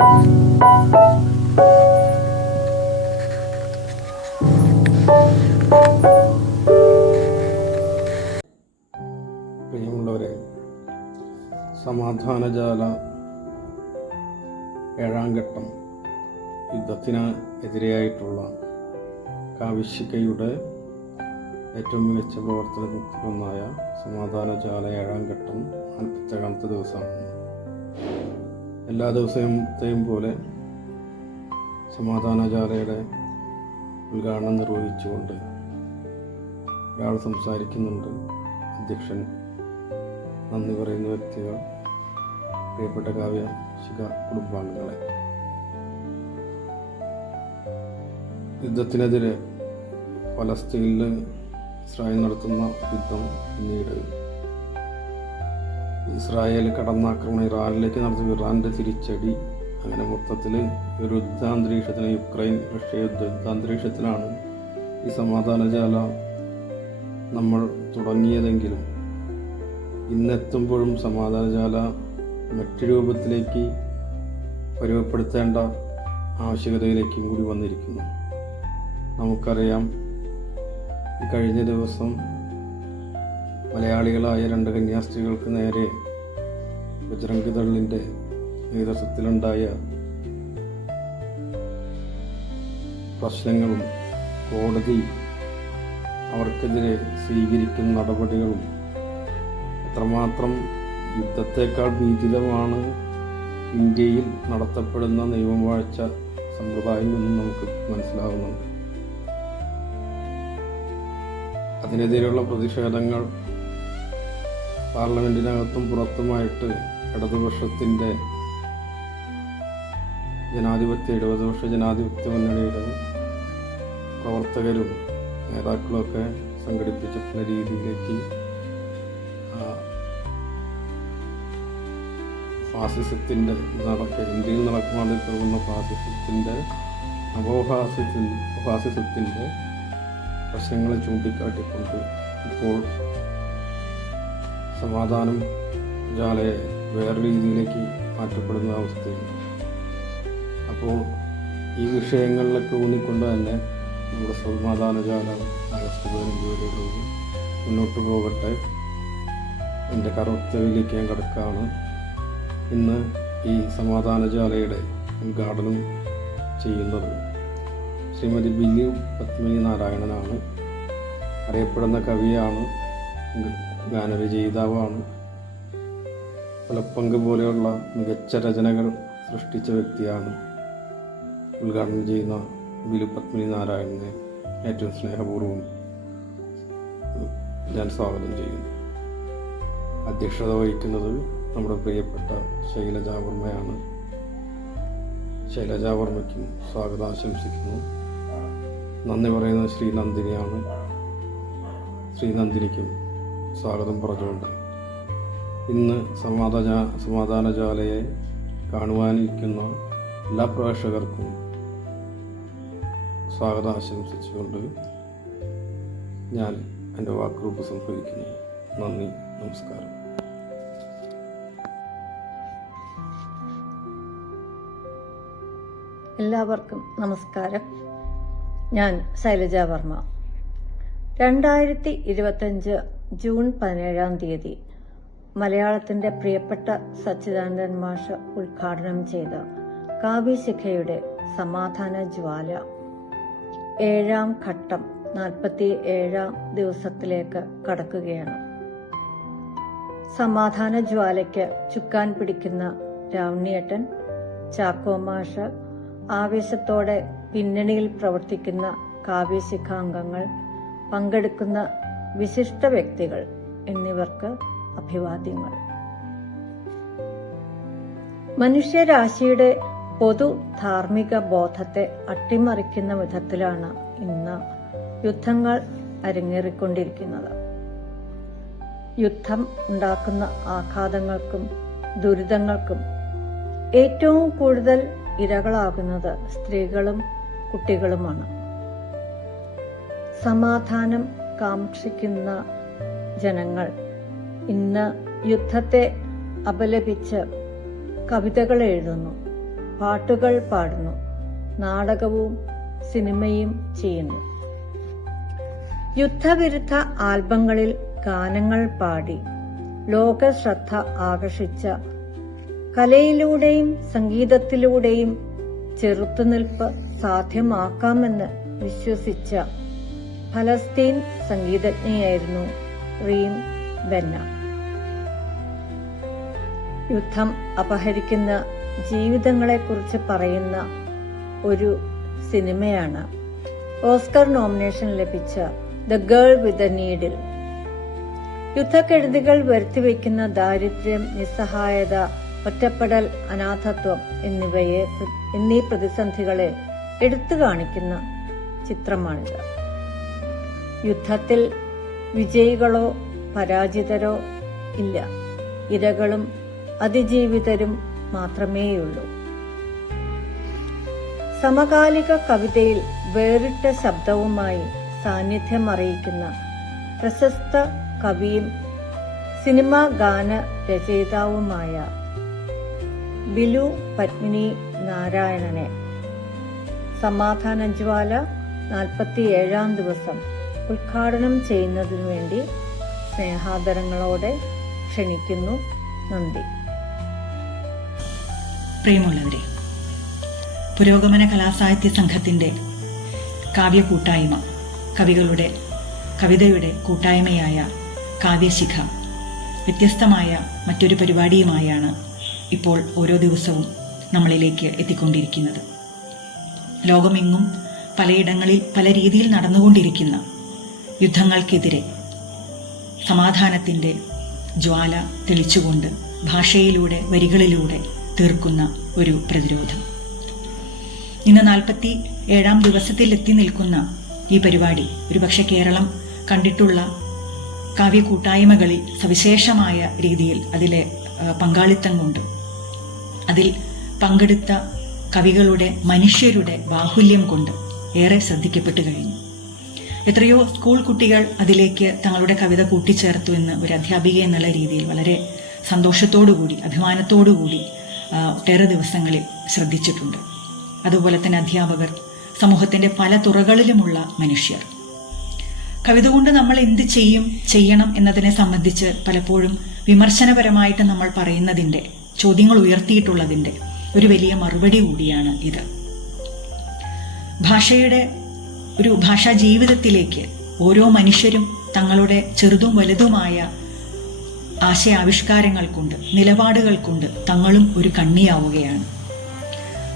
പ്രിയമുള്ളവരെ, സമാധാനജാല 7ാം ഘട്ടം യുദ്ധത്തിന് എതിരെയായിട്ടുള്ള കാവ്യശിഖയുടെ ഏറ്റവും മികച്ച പ്രവർത്തനത്തിലൊന്നായ സമാധാനജാല 7ാം ഘട്ടം 47ാമത്തെ ദിവസമാണ്. എല്ലാ ദിവസത്തെയും പോലെ സമാധാനജാലയുടെ ഉദ്ഘാടനം നിർവഹിച്ചുകൊണ്ട് ഒരാൾ സംസാരിക്കുന്നുണ്ട്. അധ്യക്ഷൻ, നന്ദി പറയുന്ന വ്യക്തികൾ, പ്രിയപ്പെട്ട കാവ്യശിഖ കുടുംബാംഗങ്ങളെ, യുദ്ധത്തിനെതിരെ ഫലസ്തീനിൽ ഇസ്രായേൽ നടത്തുന്ന യുദ്ധം, പിന്നീട് ഇസ്രായേൽ കടന്നാക്രമണം ഇറാനിലേക്ക് നടത്തുന്ന ഇറാൻ്റെ തിരിച്ചടി, അങ്ങനെ മൊത്തത്തിൽ ഒരു യുദ്ധാന്തരീക്ഷത്തിന്, യുക്രൈൻ റഷ്യ യുദ്ധാന്തരീക്ഷത്തിലാണ് ഈ സമാധാനജാല നമ്മൾ തുടങ്ങിയതെങ്കിലും ഇന്നെത്തുമ്പോഴും സമാധാനജാല മറ്റു രൂപത്തിലേക്ക് പരുവപ്പെടുത്തേണ്ട ആവശ്യകതയിലേക്കും കൂടി വന്നിരിക്കുന്നു. നമുക്കറിയാം, ഈ കഴിഞ്ഞ ദിവസം മലയാളികളായ 2 കന്യാസ്ത്രീകൾക്ക് നേരെ ബജ്റംഗ് ദളിൻ്റെ നേതൃത്വത്തിലുണ്ടായ പ്രശ്നങ്ങളും കോടതി അവർക്കെതിരെ സ്വീകരിക്കുന്ന നടപടികളും എത്രമാത്രം യുദ്ധത്തേക്കാൾ ഭീതിതമാണ് ഇന്ത്യയിൽ നടത്തപ്പെടുന്ന നിയമവാഴ്ച സമ്പ്രദായം എന്ന് നമുക്ക് മനസ്സിലാവുന്നുണ്ട്. അതിനെതിരെയുള്ള പ്രതിഷേധങ്ങൾ പാർലമെന്റിനകത്തും പുറത്തുമായിട്ട് ഇടതുപക്ഷ ജനാധിപത്യ മുന്നണിയുടെ പ്രവർത്തകരും നേതാക്കളുമൊക്കെ സംഘടിപ്പിച്ചിട്ടുള്ള രീതിയിലേക്ക് ഫാസിസത്തിൻ്റെ ഇന്ത്യയിൽ നടക്കുന്ന ഫാസിസത്തിൻ്റെ ഫാസിസത്തിൻ്റെ പ്രശ്നങ്ങളെ ചൂണ്ടിക്കാട്ടിക്കൊണ്ട് ഇപ്പോൾ സമാധാനം ജാലയെ വേറെ രീതിയിലേക്ക് മാറ്റപ്പെടുന്ന അവസ്ഥയുണ്ട്. അപ്പോൾ ഈ വിഷയങ്ങളിലൊക്കെ ഊന്നിക്കൊണ്ട് തന്നെ നമ്മുടെ സമാധാനജാല ആഗസ്റ്റ് 15 വരെയുള്ളത് മുന്നോട്ട് പോകട്ടെ. എൻ്റെ കർത്തവ്യത്തിലേക്ക് ഞാൻ കിടക്കുകയാണ്. ഇന്ന് ഈ സമാധാനജാലയുടെ ഉദ്ഘാടനം ചെയ്യുന്നത് ശ്രീമതി ബില്ലു പത്മിനി നാരായണനാണ്. അറിയപ്പെടുന്ന കവിയാണ്, ഗാനരചയിതാവാണ്. പുലപ്പങ്ക് പോലെയുള്ള മികച്ച രചനകൾ സൃഷ്ടിച്ച വ്യക്തിയാണ്. ഉദ്ഘാടനം ചെയ്യുന്ന ബില്ലു പത്മിനി നാരായണനെ ഏറ്റവും സ്നേഹപൂർവ്വം ഞാൻ സ്വാഗതം ചെയ്യുന്നു. അധ്യക്ഷത വഹിക്കുന്നത് നമ്മുടെ പ്രിയപ്പെട്ട ശൈലജാവർമ്മയാണ്. ശൈലജാവർമ്മയ്ക്കും സ്വാഗതം ആശംസിക്കുന്നു. നന്ദി പറയുന്നത് ശ്രീ നന്ദിനിയാണ്. ശ്രീ നന്ദിനിക്കും സ്വാഗതം പറഞ്ഞുകൊണ്ട് ഇന്ന് സമാധാനജാലയെ കാണുവാനിരിക്കുന്ന എല്ലാ പ്രേക്ഷകർക്കും സ്വാഗതം ആശംസിച്ചുകൊണ്ട് ഞാൻ എൻ്റെ വാക്കുകൾ ഉപസംഹരിക്കുന്നു. നന്ദി, നമസ്കാരം. എല്ലാവർക്കും നമസ്കാരം. ഞാൻ ശൈലജാവർമ്മ. 2025 ജൂൺ 17-ാം തീയതി മലയാളത്തിൻ്റെ പ്രിയപ്പെട്ട സച്ചിദാനന്ദൻ മാഷ് ഉദ്ഘാടനം ചെയ്ത കാവ്യശിഖയുടെ സമാധാന ജ്വാല 7ാം ഘട്ടം 47ാം ദിവസത്തിലേക്ക് കടക്കുകയാണ്. സമാധാന ജ്വാലയ്ക്ക് ചുക്കാൻ പിടിക്കുന്ന രാവണിയേട്ടൻ, ചാക്കോ മാഷ്, ആവേശത്തോടെ പിന്നണിയിൽ പ്രവർത്തിക്കുന്ന കാവ്യശിഖാംഗങ്ങൾ, പങ്കെടുക്കുന്ന വിശിഷ്ട വ്യക്തികൾ എന്നിവർക്ക് അഭിവാദ്യങ്ങൾ. മനുഷ്യരാശിയുടെ പൊതു ധാർമ്മിക ബോധത്തെ അട്ടിമറിക്കുന്ന വിധത്തിലാണ് ഇന്ന് യുദ്ധങ്ങൾ അരങ്ങേറിക്കൊണ്ടിരിക്കുന്നത്. യുദ്ധം ഉണ്ടാക്കുന്ന ആഘാതങ്ങൾക്കും ദുരിതങ്ങൾക്കും ഏറ്റവും കൂടുതൽ ഇരകളാകുന്നത് സ്ത്രീകളും കുട്ടികളുമാണ്. സമാധാനം കാക്ഷിക്കുന്ന ജനങ്ങൾ ഇന്ന് യുദ്ധത്തെ അപലപിച്ച് കവിതകൾ എഴുതുന്നു, പാട്ടുകൾ പാടുന്നു, നാടകവും സിനിമയും ചെയ്യുന്നു. യുദ്ധവിരുദ്ധ ആൽബങ്ങളിൽ ഗാനങ്ങൾ പാടി ലോക ശ്രദ്ധ ആകർഷിച്ച, കലയിലൂടെയും സംഗീതത്തിലൂടെയും ചെറുത്തുനിൽപ്പ് സാധ്യമാക്കാമെന്ന് വിശ്വസിച്ച ഫലസ്തീൻ സംഗീതജ്ഞയായിരുന്നു റീം ബെന്ന. യുദ്ധം അപഹരിക്കുന്ന ജീവിതങ്ങളെക്കുറിച്ച് പറയുന്ന ഒരു സിനിമയാണ് ഓസ്കർ നോമിനേഷൻ ലഭിച്ച the girl with a needle. യുദ്ധക്കെടുതികൾ വരുത്തിവെക്കുന്ന ദാരിദ്ര്യം, നിസ്സഹായത, ഒറ്റപ്പെടൽ, അനാഥത്വം എന്നീ പ്രതിസന്ധികളെ എടുത്തു കാണിക്കുന്ന ചിത്രമാണിത്. യുദ്ധത്തിൽ വിജയികളോ പരാജിതരോ ഇല്ല, ഇരകളും അതിജീവിതരും മാത്രമേയുള്ളൂ. സമകാലിക കവിതയിൽ വേറിട്ട ശബ്ദവുമായി സാന്നിധ്യം അറിയിക്കുന്ന പ്രശസ്ത കവിയും സിനിമാ ഗാന രചയിതാവുമായ ബിലു പത്മിനി നാരായണനെ സമാധാനജ്വാല 47-ാം ദിവസം ഉദ്ഘാടനം ചെയ്യുന്നതിനു വേണ്ടി സ്നേഹാദരങ്ങളോടെ ക്ഷണിക്കുന്നു. നന്ദി. പ്രിയമുള്ളവരെ, പുരോഗമന കലാസാഹിത്യ സംഘത്തിന്റെ കാവ്യകൂട്ടായ്മ, കവിതയുടെ കൂട്ടായ്മയായ കാവ്യശിഖ വ്യത്യസ്തമായ മറ്റൊരു പരിപാടിയുമായാണ് ഇപ്പോൾ ഓരോ ദിവസവും നമ്മളിലേക്ക് എത്തിക്കൊണ്ടിരിക്കുന്നത്. ലോകമെങ്ങും പലയിടങ്ങളിൽ പല രീതിയിൽ നടന്നുകൊണ്ടിരിക്കുന്ന യുദ്ധങ്ങൾക്കെതിരെ സമാധാനത്തിന്റെ ജ്വാല തെളിച്ചുകൊണ്ട് ഭാഷയിലൂടെ, വരികളിലൂടെ തീർക്കുന്ന ഒരു പ്രതിരോധം. ഇന്ന് 47-ാം ദിവസത്തിൽ എത്തി നിൽക്കുന്ന ഈ പരിപാടി ഒരുപക്ഷെ കേരളം കണ്ടിട്ടുള്ള കാവ്യകൂട്ടായ്മകളിൽ സവിശേഷമായ രീതിയിൽ അതിലെ പങ്കാളിത്തം കൊണ്ട്, അതിൽ പങ്കെടുത്ത കവികളുടെ, മനുഷ്യരുടെ ബാഹുല്യം കൊണ്ട് ഏറെ ശ്രദ്ധിക്കപ്പെട്ടു കഴിഞ്ഞു. എത്രയോ സ്കൂൾ കുട്ടികൾ അതിലേക്ക് തങ്ങളുടെ കവിത കൂട്ടിച്ചേർത്തു എന്ന് ഒരു അധ്യാപിക എന്നുള്ള രീതിയിൽ വളരെ സന്തോഷത്തോടുകൂടി, അഭിമാനത്തോടുകൂടി ഒട്ടേറെ ദിവസങ്ങളിൽ ശ്രദ്ധിച്ചിട്ടുണ്ട്. അതുപോലെ തന്നെ അധ്യാപകർ, സമൂഹത്തിന്റെ പല തുറകളിലുമുള്ള മനുഷ്യർ. കവിത കൊണ്ട് നമ്മൾ എന്ത് ചെയ്യണം എന്നതിനെ സംബന്ധിച്ച് പലപ്പോഴും വിമർശനപരമായിട്ട് നമ്മൾ പറയുന്നതിന്റെ, ചോദ്യങ്ങൾ ഉയർത്തിയിട്ടുള്ളതിന്റെ ഒരു വലിയ മറുപടി കൂടിയാണ് ഇത്. ഒരു ഭാഷാ ജീവിതത്തിലേക്ക് ഓരോ മനുഷ്യരും തങ്ങളുടെ ചെറുതും വലുതുമായ ആശയാവിഷ്കാരങ്ങൾ കൊണ്ട്, നിലപാടുകൾ കൊണ്ട് തങ്ങളും ഒരു കണ്ണിയാവുകയാണ്.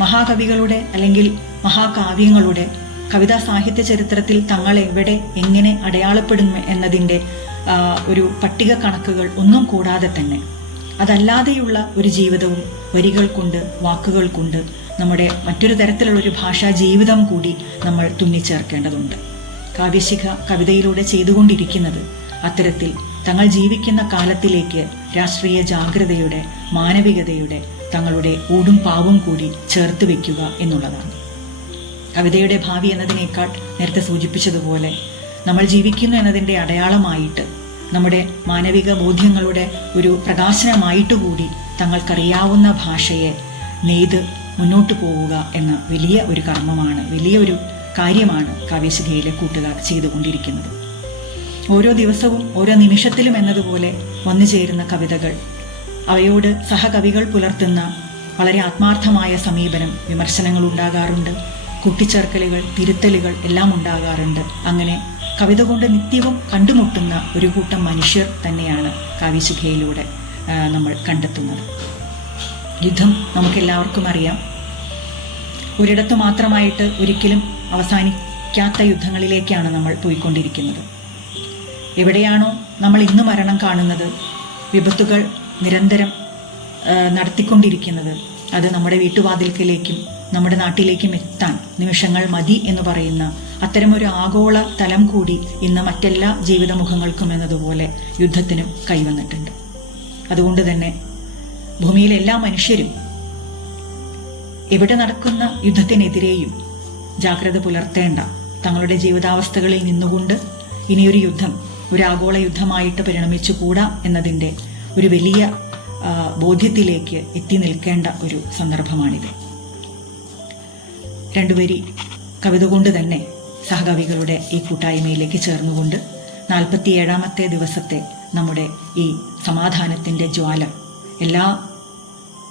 മഹാകവികളുടെ അല്ലെങ്കിൽ മഹാകാവ്യങ്ങളുടെ കവിതാ സാഹിത്യ ചരിത്രത്തിൽ തങ്ങൾ എവിടെ, എങ്ങനെ അടയാളപ്പെടും എന്നതിൻ്റെ ഒരു പട്ടിക കണക്കുകൾ ഒന്നും കൂടാതെ തന്നെ അതല്ലാതെയുള്ള ഒരു ജീവിതവും വരികൾ കൊണ്ട്, വാക്കുകൾ കൊണ്ട് നമ്മുടെ മറ്റൊരു തരത്തിലുള്ള ഒരു ഭാഷാ ജീവിതം കൂടി നമ്മൾ തുന്നിച്ചേർക്കേണ്ടതുണ്ട്. കാവ്യശിഖ കവിതയിലൂടെ ചെയ്തുകൊണ്ടിരിക്കുന്നത് അത്തരത്തിൽ തങ്ങൾ ജീവിക്കുന്ന കാലത്തിലേക്ക് രാഷ്ട്രീയ ജാഗ്രതയുടെ, മാനവികതയുടെ തങ്ങളുടെ ഊടും പാവും കൂടി ചേർത്ത് വയ്ക്കുക എന്നുള്ളതാണ്. കവിതയുടെ ഭാവി എന്നതിനേക്കാൾ നേരത്തെ സൂചിപ്പിച്ചതുപോലെ നമ്മൾ ജീവിക്കുന്നു എന്നതിൻ്റെ അടയാളമായിട്ട്, നമ്മുടെ മാനവിക ബോധ്യങ്ങളുടെ ഒരു പ്രകാശനമായിട്ടുകൂടി തങ്ങൾക്കറിയാവുന്ന ഭാഷയെ നെയ്ത് മുന്നോട്ട് പോവുക എന്ന വലിയ ഒരു കർമ്മമാണ്, വലിയൊരു കാര്യമാണ് കാവ്യശിഖയിലെ കൂട്ടുകാർ ചെയ്തുകൊണ്ടിരിക്കുന്നത്. ഓരോ ദിവസവും ഓരോ നിമിഷത്തിലും എന്നതുപോലെ വന്നു ചേരുന്ന കവിതകൾ, അവയോട് സഹകവികൾ പുലർത്തുന്ന വളരെ ആത്മാർത്ഥമായ സമീപനം, വിമർശനങ്ങൾ ഉണ്ടാകാറുണ്ട്, കൂട്ടിച്ചേർക്കലുകൾ, തിരുത്തലുകൾ എല്ലാം ഉണ്ടാകാറുണ്ട്. അങ്ങനെ കവിത കൊണ്ട് നിത്യവും കണ്ടുമുട്ടുന്ന ഒരു കൂട്ടം മനുഷ്യർ തന്നെയാണ് കാവ്യശിഖയിലൂടെ നമ്മൾ കണ്ടെത്തുന്നത്. യുദ്ധം നമുക്കെല്ലാവർക്കും അറിയാം. ഒരിടത്തു മാത്രമായിട്ട് ഒരിക്കലും അവസാനിക്കാത്ത യുദ്ധങ്ങളിലേക്കാണ് നമ്മൾ പോയിക്കൊണ്ടിരിക്കുന്നത്. എവിടെയാണോ നമ്മൾ ഇന്ന് മരണം കാണുന്നത്, വിപത്തുകൾ നിരന്തരം നടത്തിക്കൊണ്ടിരിക്കുന്നത്, അത് നമ്മുടെ വീട്ടുവാതിൽക്കലേക്കും നമ്മുടെ നാട്ടിലേക്കും എത്താൻ നിമിഷങ്ങൾ മതി എന്ന് പറയുന്ന അത്തരമൊരു ആഗോള തലം കൂടി ഇന്ന് മറ്റെല്ലാ ജീവിതമുഖങ്ങൾക്കും എന്നതുപോലെ യുദ്ധത്തിനും കൈവന്നിട്ടുണ്ട്. അതുകൊണ്ട് തന്നെ ഭൂമിയിലെ എല്ലാ മനുഷ്യരും എവിടെ നടക്കുന്ന യുദ്ധത്തിനെതിരെയും ജാഗ്രത പുലർത്തേണ്ട, തങ്ങളുടെ ജീവിതാവസ്ഥകളിൽ നിന്നുകൊണ്ട് ഇനിയൊരു യുദ്ധം ഒരു ആഗോള യുദ്ധമായിട്ട് പരിണമിച്ചുകൂടാ എന്നതിൻ്റെ ഒരു വലിയ ബോധ്യത്തിലേക്ക് എത്തി നിൽക്കേണ്ട ഒരു സന്ദർഭമാണിത്. രണ്ടുവരി കവിത കൊണ്ട് തന്നെ സഹകവികളുടെ ഈ കൂട്ടായ്മയിലേക്ക് ചേർന്നുകൊണ്ട് 47ാമത്തെ ദിവസത്തെ നമ്മുടെ ഈ സമാധാനത്തിൻ്റെ ജ്വാല എല്ലാ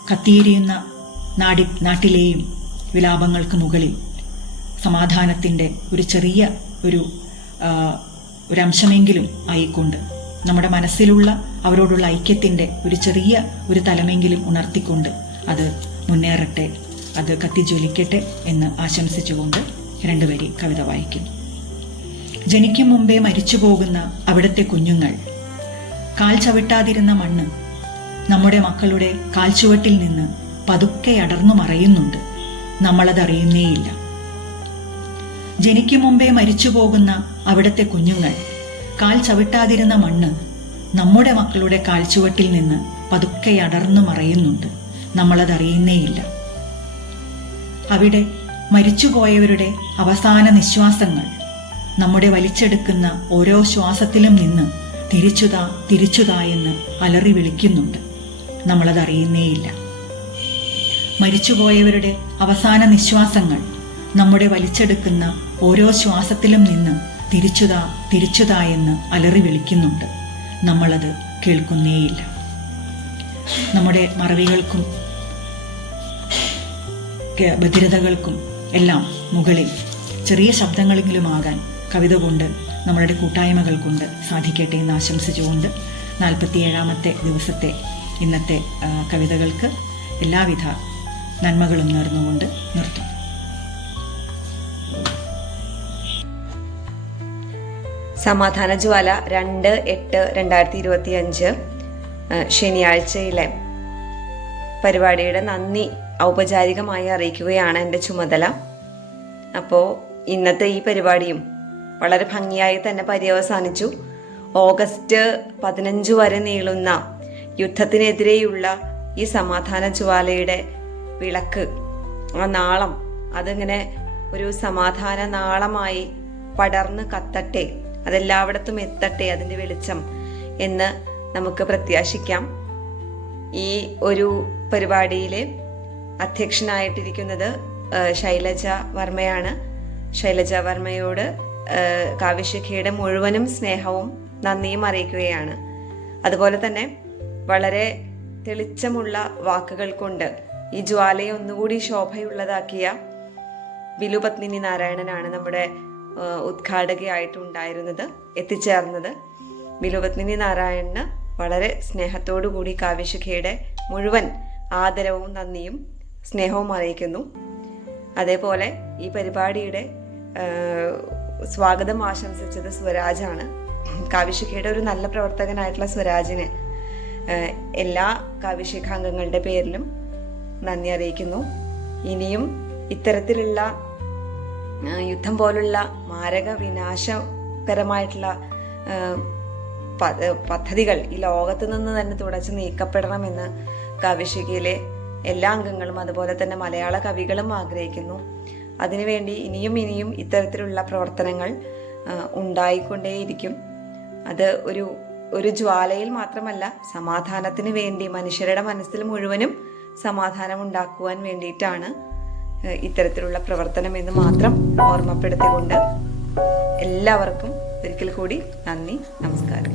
കത്തിയെരിയുന്ന നാട്ടിലെയും വിലാപങ്ങൾക്ക് മുകളിൽ സമാധാനത്തിൻ്റെ ഒരു ചെറിയ ഒരു അംശമെങ്കിലും ആയിക്കൊണ്ട് നമ്മുടെ മനസ്സിലുള്ള അവരോടുള്ള ഐക്യത്തിൻ്റെ ഒരു ചെറിയ ഒരു തലമെങ്കിലും ഉണർത്തിക്കൊണ്ട് അത് മുന്നേറട്ടെ, അത് കത്തിജ്വലിക്കട്ടെ എന്ന് ആശംസിച്ചുകൊണ്ട് രണ്ടുവരി കവിത വായിക്കുന്നു. ജനിക്കും മുമ്പേ മരിച്ചു പോകുന്ന അവിടുത്തെ കുഞ്ഞുങ്ങൾ, കാൽ ചവിട്ടാതിരുന്ന മണ്ണ് നമ്മുടെ മക്കളുടെ കാൽച്ചുവട്ടിൽ നിന്ന് പതുക്കെ അടർന്നു മറയുന്നുണ്ട്, നമ്മളതറിയുന്നേയില്ല. ജനിക്കും മുമ്പേ മരിച്ചു പോകുന്ന അവിടുത്തെ കുഞ്ഞുങ്ങൾ, കാൽ ചവിട്ടാതിരുന്ന മണ്ണ് നമ്മുടെ മക്കളുടെ കാൽച്ചുവട്ടിൽ നിന്ന് പതുക്കെ അടർന്നു മറയുന്നുണ്ട്, നമ്മളതറിയുന്നേയില്ല. അവിടെ മരിച്ചുപോയവരുടെ അവസാന നിശ്വാസങ്ങൾ നമ്മുടെ വലിച്ചെടുക്കുന്ന ഓരോ ശ്വാസത്തിലും നിന്ന് തിരിച്ചുതാ തിരിച്ചുതാ എന്ന് അലറി വിളിക്കുന്നുണ്ട്, നമ്മളതറിയുന്നേയില്ല. മരിച്ചുപോയവരുടെ അവസാന നിശ്വാസങ്ങൾ നമ്മുടെ വലിച്ചെടുക്കുന്ന ഓരോ ശ്വാസത്തിലും നിന്ന് തിരിച്ചുതാ തിരിച്ചുതാ എന്ന് അലറി വിളിക്കുന്നുണ്ട്, നമ്മളത് കേൾക്കുന്നേയില്ല. നമ്മുടെ മറവികൾക്കും ബധിരതകൾക്കും എല്ലാം മുകളിൽ ചെറിയ ശബ്ദങ്ങളെങ്കിലുമാകാൻ കവിത കൊണ്ട് നമ്മളുടെ കൂട്ടായ്മകൾ കൊണ്ട് സാധിക്കട്ടെ എന്ന് ആശംസിച്ചുകൊണ്ട് 47ാമത്തെ ദിവസത്തെ ഇന്നത്തെ കവിതകൾക്ക് എല്ലാവിധ നന്മകളും നേർന്നുകൊണ്ട് നിർത്തും. സമാധാന ജ്വാല 2/8/2025 ശനിയാഴ്ചയിലെ പരിപാടിയുടെ നന്ദി ഔപചാരികമായി അറിയിക്കുകയാണ് എൻ്റെ ചുമതല. അപ്പോൾ ഇന്നത്തെ ഈ പരിപാടിയും വളരെ ഭംഗിയായി തന്നെ പര്യവസാനിച്ചു. ഓഗസ്റ്റ് 15 വരെ നീളുന്ന യുദ്ധത്തിനെതിരെയുള്ള ഈ സമാധാന ജ്വാലയുടെ വിളക്ക്, ആ നാളം, അതിങ്ങനെ ഒരു സമാധാന നാളമായി പടർന്ന് കത്തട്ടെ, അതെല്ലായിടത്തും എത്തട്ടെ അതിൻ്റെ വെളിച്ചം എന്ന് നമുക്ക് പ്രത്യാശിക്കാം. ഈ ഒരു പരിപാടിയിൽ അധ്യക്ഷനായിട്ടിരിക്കുന്നത് ശൈലജ വർമ്മയാണ്. ശൈലജ വർമ്മയോട് കാവ്യശിഖയുടെ മുഴുവനും സ്നേഹവും നന്ദിയും അറിയിക്കുകയാണ്. അതുപോലെ തന്നെ വളരെ തെളിച്ചമുള്ള വാക്കുകൾ കൊണ്ട് ഈ ജ്വാലയെ ഒന്നുകൂടി ശോഭയുള്ളതാക്കിയ ബിലുപത്മിനി നാരായണനാണ് നമ്മുടെ ഉദ്ഘാടകയായിട്ടുണ്ടായിരുന്നത്, എത്തിച്ചേർന്നത്. ബിലുപത്മിനി നാരായണന് വളരെ സ്നേഹത്തോടു കൂടി കാവ്യശിഖയുടെ മുഴുവൻ ആദരവും നന്ദിയും സ്നേഹവും അറിയിക്കുന്നു. അതേപോലെ ഈ പരിപാടിയുടെ സ്വാഗതം ആശംസിച്ചത് സ്വരാജാണ്. കാവ്യശിഖയുടെ ഒരു നല്ല പ്രവർത്തകനായിട്ടുള്ള സ്വരാജിന് എല്ലാ കാവ്യശിഖാംഗങ്ങളുടെ പേരിലും നന്ദി അറിയിക്കുന്നു. ഇനിയും ഇത്തരത്തിലുള്ള യുദ്ധം പോലുള്ള മാരക വിനാശകരമായിട്ടുള്ള പദ്ധതികൾ ഈ ലോകത്ത് നിന്ന് തന്നെ തുടച്ചു നീക്കപ്പെടണമെന്ന് കാവ്യശിഖയിലെ എല്ലാ അംഗങ്ങളും അതുപോലെ തന്നെ മലയാള കവികളും ആഗ്രഹിക്കുന്നു. അതിനുവേണ്ടി ഇനിയും ഇത്തരത്തിലുള്ള പ്രവർത്തനങ്ങൾ ഉണ്ടായിക്കൊണ്ടേയിരിക്കും. അത് ഒരു ജ്വാലയിൽ മാത്രമല്ല, സമാധാനത്തിന് വേണ്ടി മനുഷ്യരുടെ മനസ്സിൽ മുഴുവനും സമാധാനം ഉണ്ടാക്കുവാൻ വേണ്ടിയിട്ടാണ് ഇത്തരത്തിലുള്ള പ്രവർത്തനം എന്ന് മാത്രം ഓർമ്മപ്പെടുത്തിക്കൊണ്ട് എല്ലാവർക്കും ഒരിക്കൽ കൂടി നന്ദി, നമസ്കാരം.